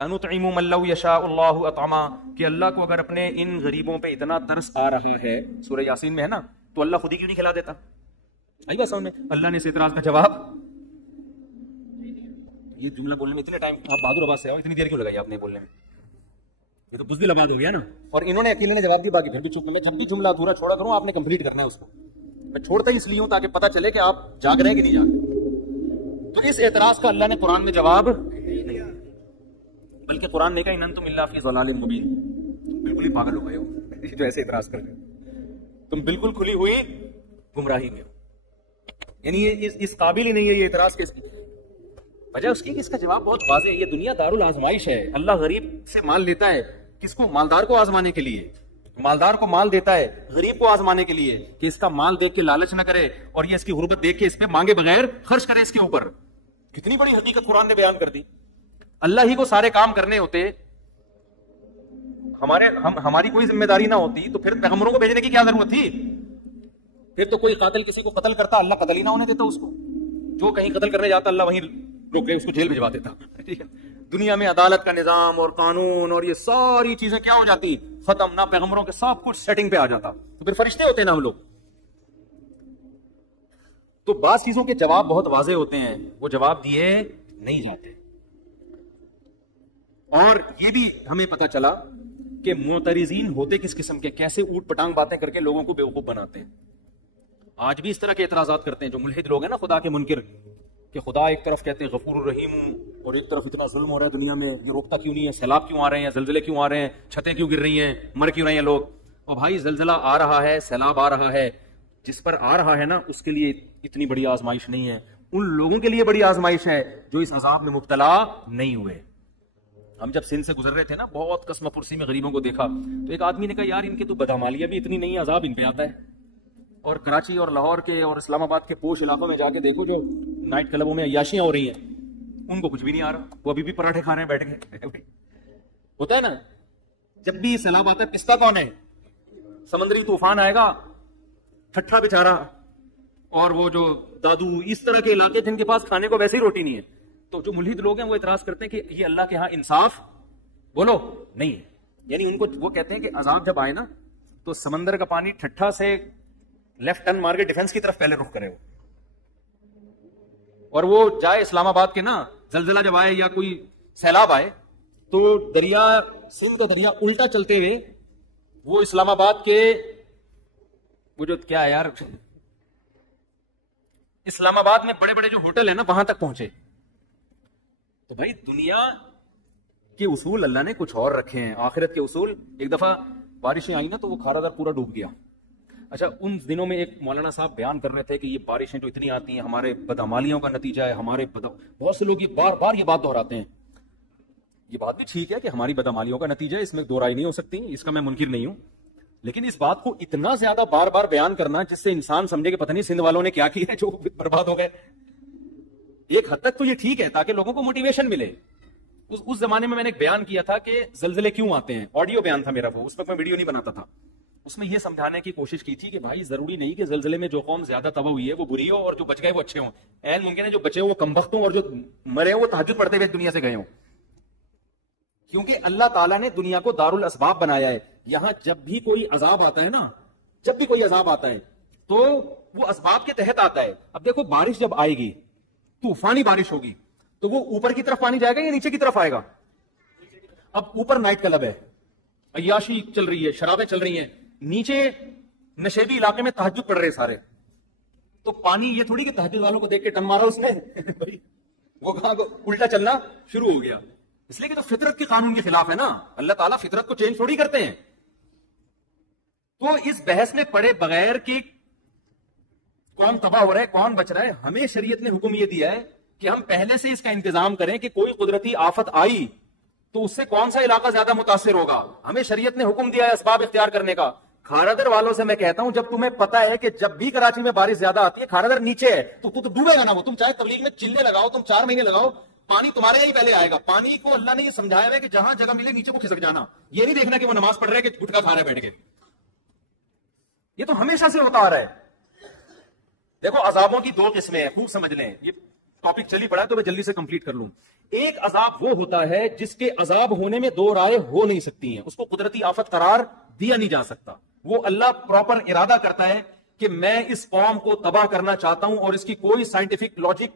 अनुतइमु मन लौ यशाअल्लाहु अतअमा, कि अल्लाह को अगर अपने इन गरीबों पे इतना तरस आ रहा है, सूरह यासीन में है ना, तो अल्लाह खुद ही क्यों नहीं खिला देता? आई बात समझ में? अल्लाह ने इस इतराज का जवाब, ये जुमला बोलने में इतने टाइम, आप बहादुर आवाज से आओ, इतनी देर क्यों लगाई आपने बोलने में? ये तो बुज़दिल आबाद हो गया ना। और इन्होंने अकेले ने जवाब दिया, बाकी फिर भी चुप। मैं जब भी जुमला अधूरा छोड़ा करूं, आपने कंप्लीट करना है उसको। मैं छोड़ता ही इसलिए हूं ताकि पता चले कि आप जाग रहे हैं कि नहीं जाग रहे। तो इस एतराज का अल्लाह ने कुरान में जवाब नहीं दिया, बल्कि कुरान ने कहा इन अंतुम इल्ला फी ज़लालिन मुबीन, बिल्कुल ही पागल हो गए हो जो ऐसे एतराज कर रहे हो, तुम बिल्कुल खुली हुई गुमराही में हो। यानी ये इस काबिल ही नहीं है ये एतराज के। वजह उसकी कि इसका जवाब बहुत वाज़ेह है, ये दुनिया दारुल आजमाइश है। अल्लाह गरीब से माल लेता है, किसको? मालदार को आजमाने के लिए। मालदार को माल देता है गरीब को आजमाने के लिए, कि इसका माल देख के लालच न करे और ये इसकी गुर्बत देख के इस पे मांगे बगैर खर्च करे इसके ऊपर। कितनी बड़ी हकीकत कुरान ने बयान कर दी। अल्लाह ही को सारे काम करने होते, हमारी कोई जिम्मेदारी ना होती, तो फिर पैगंबरों को भेजने की क्या जरूरत थी? फिर तो कोई कातिल किसी को कत्ल करता, अल्लाह कत्ल ही ना होने देता उसको। जो कहीं कत्ल करने जाता अल्लाह वहीं रोक के उसको जेल भिजवा देता। ठीक है, दुनिया में अदालत का निजाम और कानून और ये सारी चीजें क्या हो जाती? खत्म। ना पैगंबरों के सब कुछ सेटिंग पे आ जाता, तो फिर फरिश्ते होते ना हम लोग। तो बात चीजों के जवाब बहुत वाज़ेह होते हैं, वो जवाब दिए नहीं जाते। और ये भी हमें पता चला कि मुतरिजीन होते किस किस्म के, कैसे ऊट पटांग बातें करके लोगों को बेवकूफ बनाते हैं। आज भी इस तरह के एतराजात करते हैं जो मुल्हिद लोग हैं ना, खुदा के मुनकिर, कि खुदा एक तरफ कहते हैं गफूर रहीम और एक तरफ इतना जुल्म हो रहा है दुनिया में, ये रोकता क्यों नहीं है, सैलाब क्यों आ रहे हैं, जलजले क्यों आ रहे हैं, छतें क्यों गिर रही हैं, मर क्यों रहे हैं लोग। और भाई जलजला आ रहा है, सैलाब आ रहा है, जिस पर आ रहा है ना उसके लिए इतनी बड़ी आजमाइश नहीं है, उन लोगों के लिए बड़ी आजमाइश है जो इस अजाब में मुब्तला नहीं हुए। हम जब सिंध से गुजर रहे थे ना, बहुत कस्म पुरसी में गरीबों को देखा, तो एक आदमी ने कहा यार इनके तो बदअमालियां भी इतनी नहीं, अजाब इन पे आता है। और कराची और लाहौर के और इस्लामाबाद के पोश इलाकों में जाके देखो, जो नाइट क्लबों में अय्याशियां हो रही हैं, उनको कुछ भी नहीं आ रहा, वो अभी भी पराठे खा रहे हैं बैठ के। होता है ना, जब भी सैलाब आता है पिस्ता कौन है? समुद्री तूफान आएगा, ठट्ठा बेचारा और वो जो दादू, इस तरह के इलाके जिनके पास खाने को वैसे ही रोटी नहीं है। तो जो मुल्हिद लोग हैं वो इतराज करते हैं कि ये अल्लाह के यहां इंसाफ बोलो नहीं है। यानी उनको वो कहते हैं कि अजाब जब आए ना, तो समंदर का पानी ठट्ठा से लेफ्ट टर्न मार के डिफेंस की तरफ पहले रुख करे वो, और वो जाए इस्लामाबाद के ना, जलजला जब आए या कोई सैलाब आए, तो दरिया सिंध का दरिया उल्टा चलते हुए वो इस्लामाबाद के वो जो क्या है यार, इस्लामाबाद में बड़े बड़े जो होटल है ना, वहां तक पहुंचे। तो भाई दुनिया के उसूल अल्लाह ने कुछ और रखे हैं, आखिरत के उसूल। एक दफा बारिशें आई ना, तो वो खारादर पूरा डूब गया। अच्छा, उन दिनों में एक मौलाना साहब बयान कर रहे थे कि ये बारिशें जो इतनी आती हैं हमारे बदअमालियों का नतीजा है, बहुत से लोग ये बार बार ये बात दोहराते हैं। ये बात भी ठीक है कि हमारी बदअमालियों का नतीजा है, इसमें दो राय नहीं हो सकती, इसका मैं मुनकिर नहीं हूं। लेकिन इस बात को इतना ज्यादा बार बार बयान करना जिससे इंसान समझे कि पता नहीं सिंध वालों ने क्या किया है जो बर्बाद हो गए। एक हद तक तो ये ठीक है ताकि लोगों को मोटिवेशन मिले। उस जमाने में मैंने एक बयान किया था कि जलजले क्यों आते हैं, ऑडियो बयान था मेरा वो, उस वक्त मैं वीडियो नहीं बनाता था। उसमें यह समझाने की कोशिश की थी कि भाई जरूरी नहीं कि जलजले में जो कौम ज्यादा तबाह हुई है वो बुरी हो और जो बच गए वो अच्छे हों। ऐन मुमकिन है जो बचे हो वो कमबख्त हों और जो मरे हो वो तहज्जुद पढ़ते हुए दुनिया से गए हों। क्योंकि अल्लाह ताला ने दुनिया को दारुल असबाब बनाया है। यहां जब भी कोई अजाब आता है ना, जब भी कोई अजाब आता है तो वो असबाब के तहत आता है। अब देखो, बारिश जब आएगी, तूफानी बारिश होगी, तो वो ऊपर की तरफ पानी जाएगा या नीचे की तरफ आएगा? अब ऊपर नाइट क्लब है, अय्याशी चल रही है, शराबें चल रही हैं, नीचे नशेबी इलाके में तहज्जुद पढ़ रहे सारे, तो पानी ये थोड़ी कि तहज्जुद वालों को देख के टन मारा उसने वो कहां को उल्टा चलना शुरू हो गया। इसलिए कि तो फितरत के कानून के खिलाफ है ना, अल्लाह ताला फितरत को चेंज थोड़ी करते हैं। तो इस बहस में पड़े बगैर कि कौन तबाह हो रहा है कौन बच रहा है, हमें शरीयत ने हुक्म यह दिया है कि हम पहले से इसका इंतजाम करें कि कोई कुदरती आफत आई तो उससे कौन सा इलाका ज्यादा मुतासिर होगा। हमें शरीयत ने हुक्म दिया है असबाब इख्तियार करने का। खारादर वालों से मैं कहता हूं, जब तुम्हें पता है कि जब भी कराची में बारिश ज्यादा आती है, खारादर नीचे है, तो तू तो डूबेगा ना। वो तुम चाहे तबलीग में चिल्ले लगाओ, तुम 4 महीने लगाओ, पानी तुम्हारे ही पहले आएगा। पानी को अल्लाह ने यह समझाया है कि जहां जगह मिले नीचे को खिसक जाना। यह नहीं देखना कि वो नमाज पढ़ रहा है कि गुटखा खा रहा है बैठ के। ये तो हमेशा से होता आ रहा है। देखो अजाबों की दो किस्में हैं, खूब समझ लें, ये टॉपिक चली पड़ा है तो मैं जल्दी से कंप्लीट कर लूं। एक अजाब वो होता है जिसके अजाब होने में दो राय हो नहीं सकती हैं, उसको कुदरती आफत करार दिया नहीं जा सकता। वो अल्लाह प्रॉपर इरादा करता है कि मैं इस कौम को तबाह करना चाहता हूं और इसकी कोई साइंटिफिक लॉजिक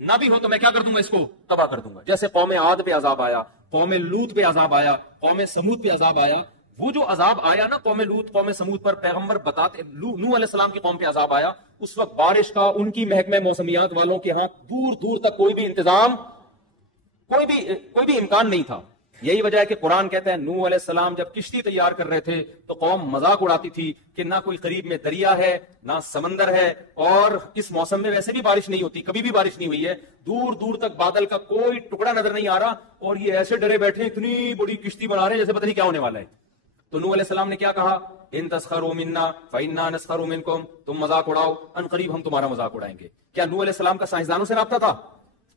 ना भी हो तो मैं क्या कर दूंगा, इसको तबाह कर दूंगा। जैसे कौम आद पे अजाब आया, कौम लूत पे अजाब आया, कौम समूद पे अजाब आया। वो जो अजाब आया ना कौम लूत कौम समूद पर, पैगंबर बताते नूह अलैहिस्सलाम की कौम पे अजाब आया, उस वक्त बारिश का उनकी महकमे मौसमियात वालों के यहां दूर दूर तक कोई भी इंतजाम, कोई भी इम्कान नहीं था। यही वजह है कि कुरान कहता है नूह अलैहिस्सलाम जब किश्ती तैयार कर रहे थे तो कौम मजाक उड़ाती थी कि ना कोई करीब में दरिया है ना समंदर है, और इस मौसम में वैसे भी बारिश नहीं होती, कभी भी बारिश नहीं हुई है, दूर दूर तक बादल का कोई टुकड़ा नजर नहीं आ रहा, और ये ऐसे डरे बैठे हैं, इतनी बड़ी किश्ती बना रहे हैं जैसे पता नहीं क्या होने वाला है। तो नूह अलैहिस्सलाम ने क्या कहा, इन तस्खरू मिन्ना फइन्ना नस्खरू मिनकुम, तुम मजाक उड़ाओ अन करीब हम तुम्हारा मजाक उड़ाएंगे। क्या नूह अलैहिस्सलाम का साइंसदानों से राब्ता था,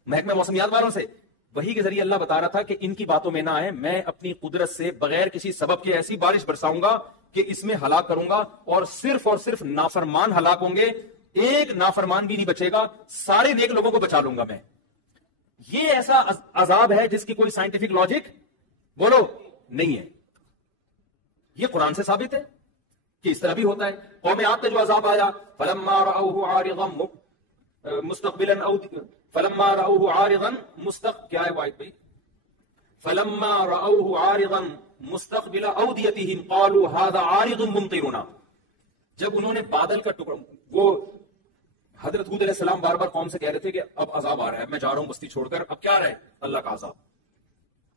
महकमे मौसमियात वालों से? वही के जरिए अल्लाह बता रहा था कि इनकी बातों में ना आए, मैं अपनी कुदरत से बगैर किसी सबब के ऐसी बारिश बरसाऊंगा कि इसमें हलाक करूंगा, और सिर्फ नाफरमान हलाक होंगे, एक नाफरमान भी नहीं बचेगा, सारे नेक लोगों को बचा लूंगा मैं। ये ऐसा अजाब है जिसकी कोई साइंटिफिक लॉजिक बोलो नहीं है। ये कुरान से साबित है कि इस तरह भी होता है। कौम आद पे जो अजाब आया, फलम्मा रअऊहु आरिदन मुस्तक़बिलन फलम्मा रअऊहु आरिदन क्या है वाइद भाई, फलम्मा रअऊहु आरिदन मुस्तक़बिला औदियतिहिम क़ालू हाज़ा आरिदुन मुमतिरुना। जब उन्होंने बादल का टुकड़ा, वो हजरत हूद अलैहिस्सलाम बार बार कौम से कह रहे थे कि अब अजाब आ रहा है, मैं जा रहा हूं बस्ती छोड़कर, अब क्या आ रहा है, अल्लाह का अजाब।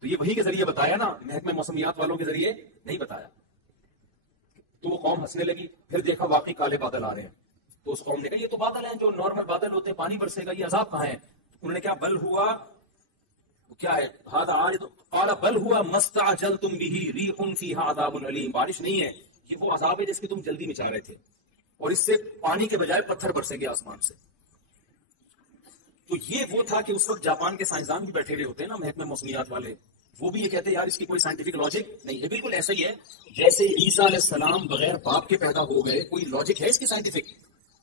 तो ये वही के जरिए बताया ना, महकमे मौसमियात वालों के जरिए नहीं बताया। तो वो कौम हंसने लगी, फिर देखा वाकई काले बादल आ रहे हैं, तो उस कौम ने कहा ये तो बादल हैं जो नॉर्मल बादल होते हैं, पानी बरसेगा, ये अजाब कहां है? उन्होंने क्या, बल हुआ क्या है, हादा आज तो काला बल हुआ मस्तअजलतुम बिही रीहुन फीहा अज़ाबुन अलीम, बारिश नहीं है, ये वो अजाब है जिसकी तुम जल्दी में चाह रहे थे, और इससे पानी के बजाय पत्थर बरसेंगे आसमान से। तो ये वो था कि उस वक्त जापान के साइंसदान भी बैठे हुए होते हैं ना, महकमे मौसमियात वाले, वो भी ये कहते हैं यार इसकी कोई साइंटिफिक लॉजिक नहीं है। बिल्कुल ऐसा ही है जैसे ईसा अलैहिस्सलाम बगैर बाप के पैदा हो गए, कोई लॉजिक है इसकी साइंटिफिक?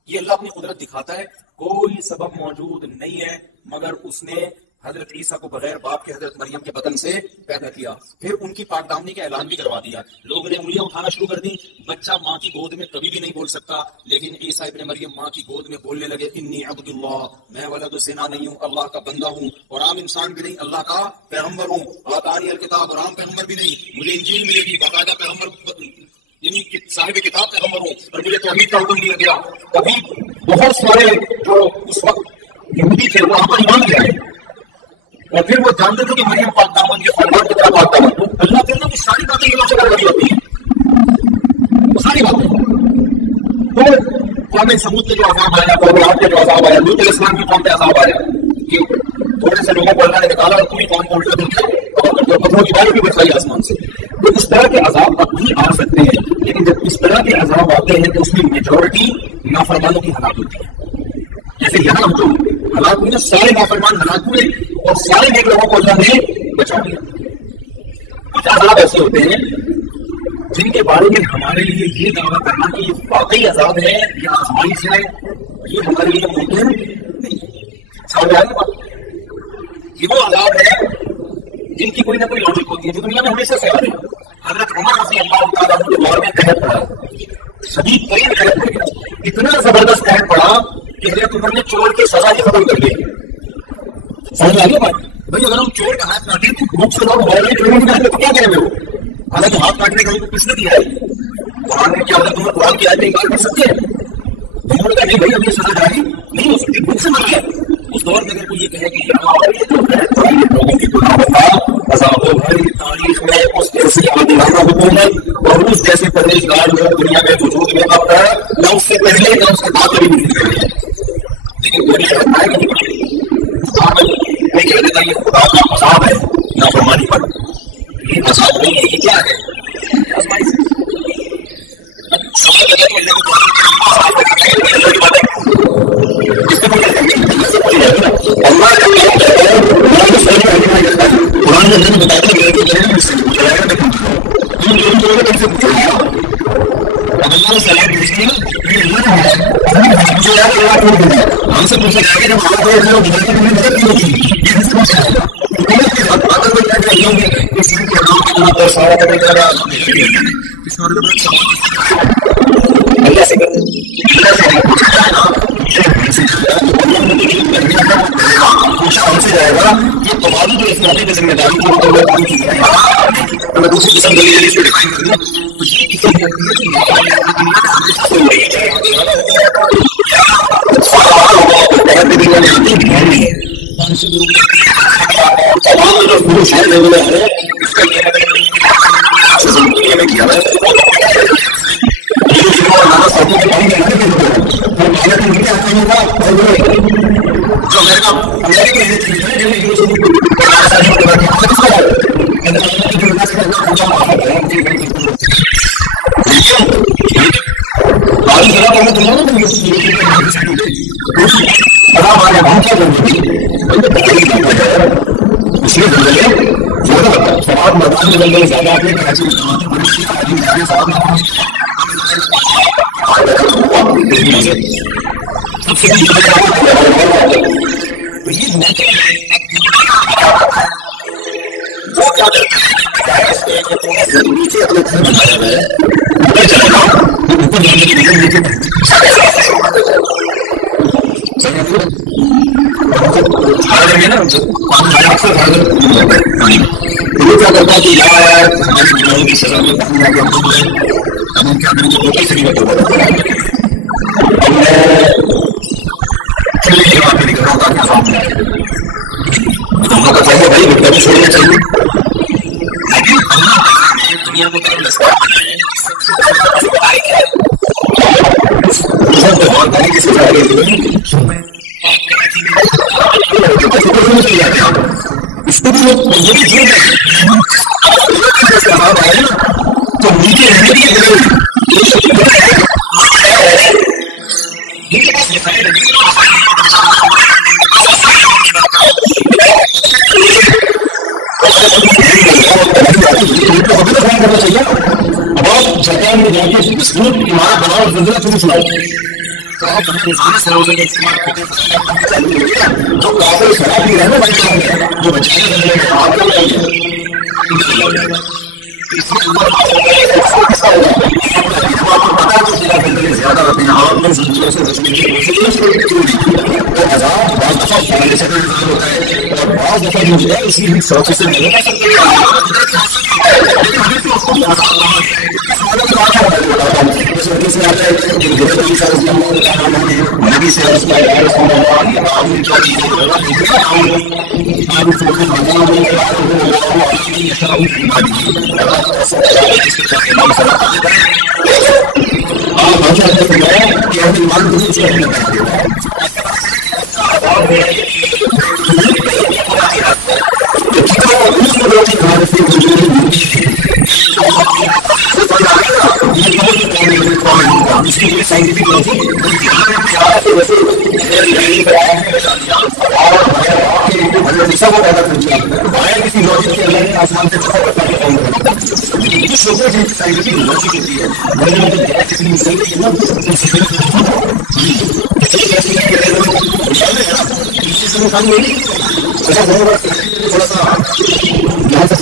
ये अल्लाह अपनी कुदरत दिखाता है, कोई सबब मौजूद नहीं है, मगर उसने हजरत ईसा को बगैर बाप के हजरत मरियम के बदन से पैदा किया, फिर उनकी पाकदामनी का ऐलान भी करवा दिया, लोगों ने उंगलियां उठाना शुरू कर दी, बच्चा माँ की गोद में कभी भी नहीं बोल सकता, लेकिन ईसा इब्न मरियम माँ की गोद में बोलने लगे, इन्नी अब्दुल्लाह, मैं वलद ज़िना नहीं हूँ, अल्लाह का बंदा हूँ, और आम इंसान भी नहीं, अल्लाह का पैगंबर हूँ, आतानी अल किताब, और आम पैगंबर भी नहीं, मुझे इंजील मिलेगी, बाकायदा पैगंबर यानी साहिब किताब पैगंबर हूँ, और मुझे तौहीद का हुक्म दिया गया। कभी बहुत सारे जो उस वक्त यहूदी थे वो वहां पर ईमान ले आए, और फिर वो जानते थे कि मरियम पाक दामन के फरमान कितना पाक दामन, तो अल्लाह कहता कि सारी बातें इलाज बड़ी होती है, वो सारी बातें। तो कौम समूद के जो अजाब आया, कौम आद के जो अजाब आया, लूत अलैहिस्सलाम की कौम पे अजाब आया कि थोड़े से लोगों को अल्लाह ने निकाला और पूरी कौम को उल्टा दिया, और पत्थरों की बारिश भी बरसाई आसमान से। तो इस तरह के अजाब अब भी आ सकते हैं, लेकिन जब इस तरह के अजाब आते हैं तो उसमें मेजॉरिटी नाफरमानों की हलाक होती है। जैसे यहाँ हम जो हलाक हुए ना, सारे नाफरमान हलाक हुए और सारे नेक लोगों को अल्लाह ने बचा लिया। कुछ अजाब ऐसे होते हैं जिनके बारे में हमारे लिए ये दावा करना कि ये वाकई अजाब है या आजमाइश है, ये हमारे लिए मुमकिन नहीं। समझ आ रही बात? ये वो अजाब है जिनकी कोई ना कोई लॉजिक होती है, जो दुनिया में हमेशा से आ रही है। हजरत उमर रज़ियल्लाहु तआला अन्हु के दौर में कहर पड़ा, शदीद तरीन कहर पड़ गया, इतना जबरदस्त कहर पड़ा कि हजरत उमर ने चोर की सजा ही खत्म कर दी। समझ आ रही बात? भाई अगर हम चोर का हाथ काटे तो भूख से लोग मर रहे, तो क्या करेंगे वो? हालांकि हाथ काटने का उनको किसने दिया है? कुरान में क्या हजरत उमर कुरान की आयत इनकार कर सकते हैं? उन्होंने कहा नहीं भाई अब ये सजा जारी नहीं हो सकती, भूख से मर गया। उस दौर में अगर कोई ये कहे कि लोगों की गुनाहों का अज़ाब भरी तारीख में उस जैसी आदिलाना हुकूमत और उस जैसे परहेजगार लोग दुनिया में वजूद में अब है, न उससे पहले न उसके बाद कभी नहीं निकले। लेकिन दुनिया मैं कह देता ये खुदा का अज़ाब है नाफरमानी पर, ये अज़ाब नहीं है, ये क्या है? आज़माइश है। हमसे पूछा जाएगा जब आप मदद क्यों की, ये हमसे पूछा जाएगा। अगर कोई क्या कहेंगे इसके नाम के ऊपर सारा करने का इस बारे में अल्लाह से पूछा जाएगा, पूछा हमसे जाएगा कि तुम्हारी जो इस मौके की जिम्मेदारी को तो मैं दूसरी किस्म दलील इसको डिफाइन कर दूं तो ये किसी तमाम जो पुरुष है रेगुलर है इसका ये में किया है जो अमेरिका ज्यादा आपने नीचे अपने घर बनाया है ऊपर जाने के लिए नीचे ना अक्सर क्या करता है कि यार हमारी गुनाहों की सजा में हम क्या करेंगे तो कैसे नहीं बता हम लोग का चाहिए भाई कभी छोड़ना चाहिए लेकिन दुनिया को इसको भी लोग तो नीचे रहने की करना चाहिए। अब आप सरकार में जाके हमारा बनाओ जिंदगी तुम्हें सुनाओ तो काफी खराब ही रहना भाई जो बच्चे ज्यादा होते हैं और बहुत दफा जो है इसी सोच से नबी से साइंटिफिक लॉजिक किसी लॉजिक के अल्लाह ने आसमान से साइंटिफिक लॉजिक होती है थोड़ा सा यहाँ से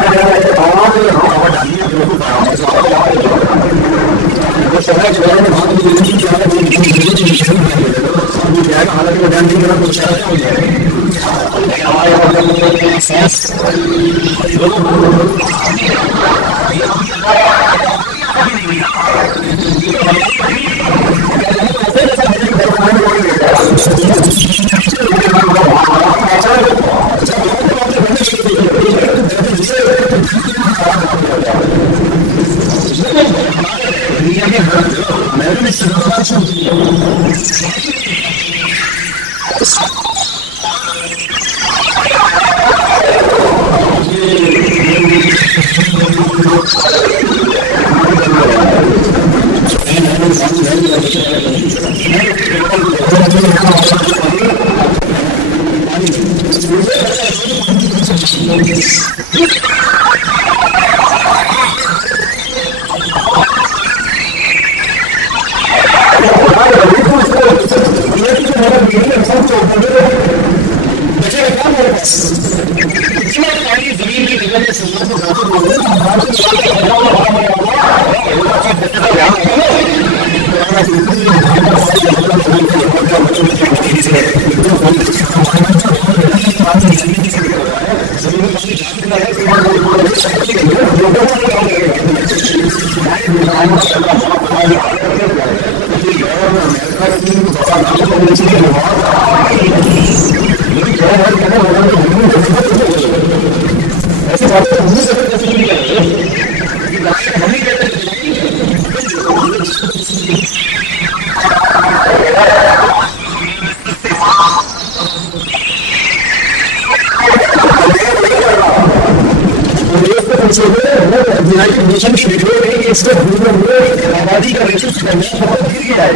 हमारे हालांकि ध्यान नहीं देना कुछ हो जाएगा हमारे यूनाइटेड नेशन की रिपोर्ट है कि इससे आबादी का रेशो बहुत गिर गया है।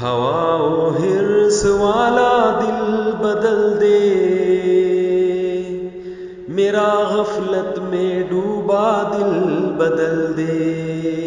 हवाओ हिर्स वाला दिल बदल दे, मेरा गफलत में डूबा दिल बदल दे।